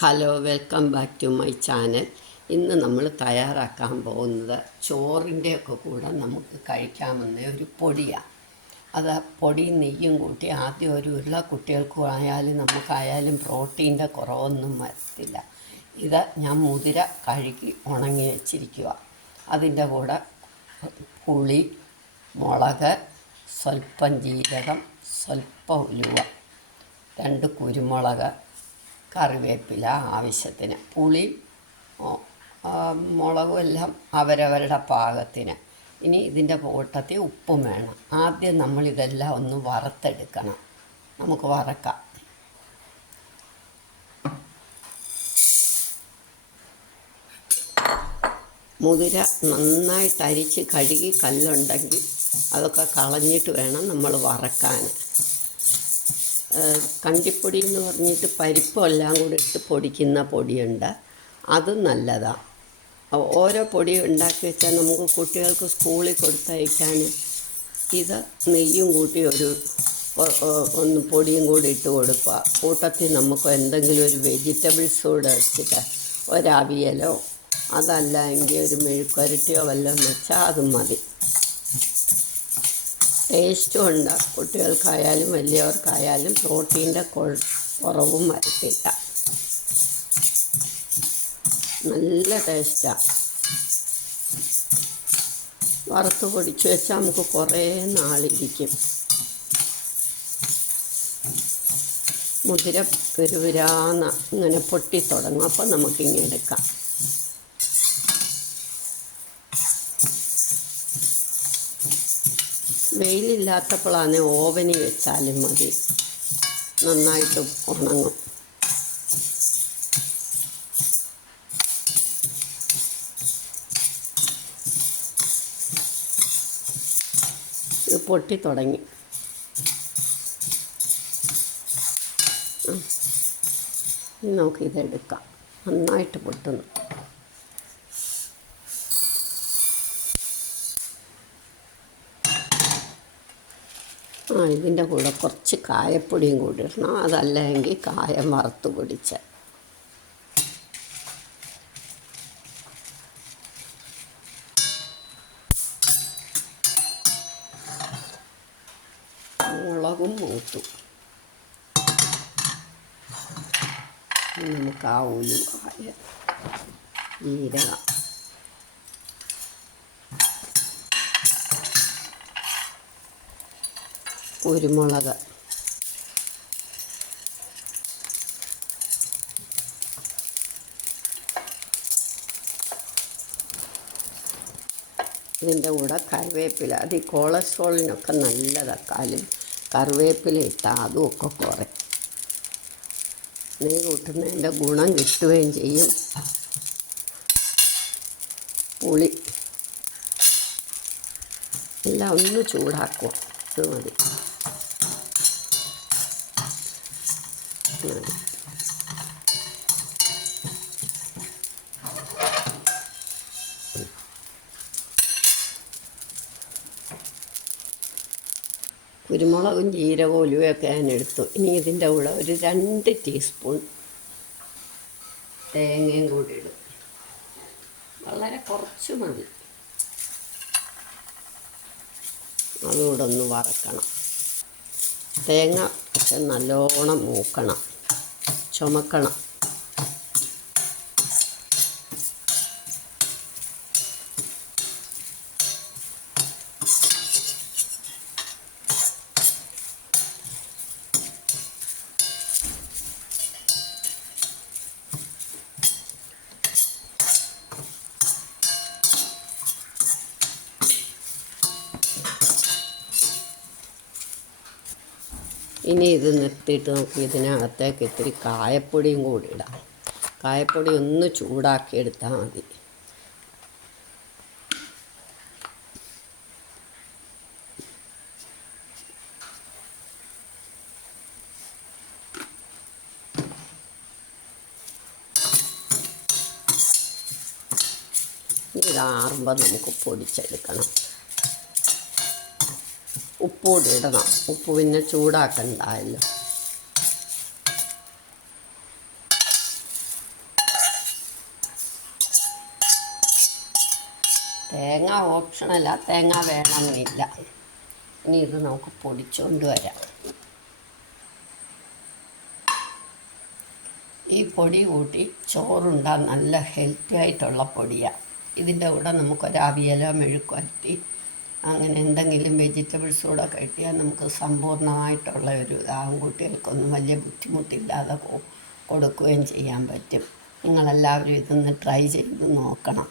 Hello, welcome back to my channel. ഇന്ന് നമ്മൾ തയ്യാറാക്കാൻ പോകുന്നത് ചോറിൻ്റെയൊക്കെ കൂടെ നമുക്ക് കഴിക്കാമെന്ന ഒരു പൊടിയാണ്. അത് പൊടിയും നെയ്യും കൂട്ടി ആദ്യം ഒരു ഉരുള കുട്ടികൾക്കും ആയാലും നമുക്കായാലും പ്രോട്ടീൻ്റെ കുറവൊന്നും വരത്തില്ല. ഇത് ഞാൻ മുതിര കഴുകി ഉണങ്ങി വെച്ചിരിക്കുക. അതിൻ്റെ കൂടെ പുളി, മുളക്, സ്വല്പം ജീരകം, സ്വല്പം ഉലുവ, 2 കുരുമുളക്, കറിവേപ്പില ആവശ്യത്തിന്, പുളി മുളകും എല്ലാം അവരവരുടെ പാകത്തിന്. ഇനി ഇതിൻ്റെ കൂട്ടത്തിൽ ഉപ്പും വേണം. ആദ്യം നമ്മളിതെല്ലാം ഒന്ന് വറുത്തെടുക്കണം. നമുക്ക് വറക്കാം. മുതിര നന്നായിട്ട് അരിച്ച് കഴുകി കല്ലുണ്ടെങ്കിൽ അതൊക്കെ കളഞ്ഞിട്ട് വേണം നമ്മൾ വറക്കാൻ. കണ്ടിപ്പൊടി എന്ന് പറഞ്ഞിട്ട് പരിപ്പെല്ലാം കൂടി ഇട്ട് പൊടിക്കുന്ന പൊടിയുണ്ട്, അതും നല്ലതാണ്. ഓരോ പൊടി ഉണ്ടാക്കി വെച്ചാൽ നമുക്ക് കുട്ടികൾക്ക് സ്കൂളിൽ കൊടുത്തയക്കാൻ ഇത് നെയ്യും കൂട്ടി ഒന്ന് പൊടിയും കൂടി ഇട്ട് കൊടുക്കുക. കൂട്ടത്തിൽ നമുക്ക് എന്തെങ്കിലും ഒരു വെജിറ്റബിൾസ് കൂടെ വെച്ചിട്ട് ഒരവിയലോ അതല്ല എങ്കിൽ ഒരു മെഴുക്കുരട്ടിയോ വല്ലതും വെച്ചാൽ അതും മതി. ടേസ്റ്റും ഉണ്ട്, കുട്ടികൾക്കായാലും വലിയവർക്കായാലും പ്രോട്ടീൻ്റെ കുറവും വരത്തില്ല. നല്ല ടേസ്റ്റാണ്. വറുത്ത് പൊടിച്ച് വെച്ചാൽ നമുക്ക് കുറേ നാളിരിക്കും. മുതിര പെരുവിരാന്ന് ഇങ്ങനെ പൊട്ടിത്തുടങ്ങും. അപ്പം നമുക്കിങ്ങനെ എടുക്കാം. വെയിലില്ലാത്തപ്പോഴാണ് ഓവനിൽ വെച്ചാലും മതി, നന്നായിട്ട് ഉണങ്ങും. ഇത് പൊട്ടി തുടങ്ങി. നമുക്കിതെടുക്കാം. നന്നായിട്ട് പൊട്ടുന്നു. ഇതിൻ്റെ കൂടെ കുറച്ച് കായപ്പൊടിയും കൂടി ഇടണം. അതല്ലെങ്കിൽ കായം വറുത്ത് പൊടിച്ച്. മുളകും മൂത്തു. നമുക്ക് ആ ഉലുവായ, ജീരകം, കുരുമുളക്, ഇതിൻ്റെ കൂടെ കറിവേപ്പില. അത് ഈ കൊളസ്ട്രോളിനൊക്കെ നല്ലതാണ്. കറിവേപ്പില ഇട്ടാൽ അതുമൊക്കെ കുറയും. നെയ്യ് കൂട്ടുന്നതിൻ്റെ ഗുണം കിട്ടുകയും ചെയ്യും. പുളി എല്ലാം ഒന്ന് ചൂടാക്കുക. ഇത് മതി. കുരുമുളകും ജീരകവും ഉലുവയൊക്കെ ഞാൻ എടുത്തു. ഇനി ഇതിൻ്റെ കൂടെ ഒരു 2 ടീസ്പൂൺ തേങ്ങയും കൂടി ഇടും. വളരെ കുറച്ച് മതി. അതുകൂടെ ഒന്ന് വറക്കണം. തേങ്ങ പക്ഷെ നല്ലോണം മൂക്കണം, ചുമക്കണം. ഇനി ഇത് നിർത്തിയിട്ട് നമുക്ക് ഇതിനകത്തേക്ക് ഇത്തിരി കായപ്പൊടിയും കൂടി ഇടാം. കായപ്പൊടി ഒന്ന് ചൂടാക്കി എടുത്താൽ മതി. ഇതാറുമ്പോൾ നമുക്ക് പൊടിച്ചെടുക്കണം. ഉപ്പ് കൂടി ഇടണം. ഉപ്പ് പിന്നെ ചൂടാക്കണ്ടല്ലോ. തേങ്ങ ഓപ്ഷണല്ല, തേങ്ങ വേണമെന്നില്ല. ഇനി ഇത് നമുക്ക് പൊടിച്ചുകൊണ്ട് വരാം. ഈ പൊടി കൂട്ടി ചോറുണ്ടാൻ നല്ല ഹെൽത്തി ആയിട്ടുള്ള പൊടിയാണ്. ഇതിൻ്റെ കൂടെ നമുക്കൊരു അവിയലോ മെഴുക്കുവരട്ടി അങ്ങനെ എന്തെങ്കിലും വെജിറ്റബിൾസ് കൂടെ കിട്ടിയാൽ നമുക്ക് സമ്പൂർണ്ണമായിട്ടുള്ള ഒരു ഇതാകും. കുട്ടികൾക്കൊന്നും വലിയ ബുദ്ധിമുട്ടില്ലാതെ കൊടുക്കുകയും ചെയ്യാൻ പറ്റും. നിങ്ങളെല്ലാവരും ഇതൊന്ന് ട്രൈ ചെയ്ത് നോക്കണം.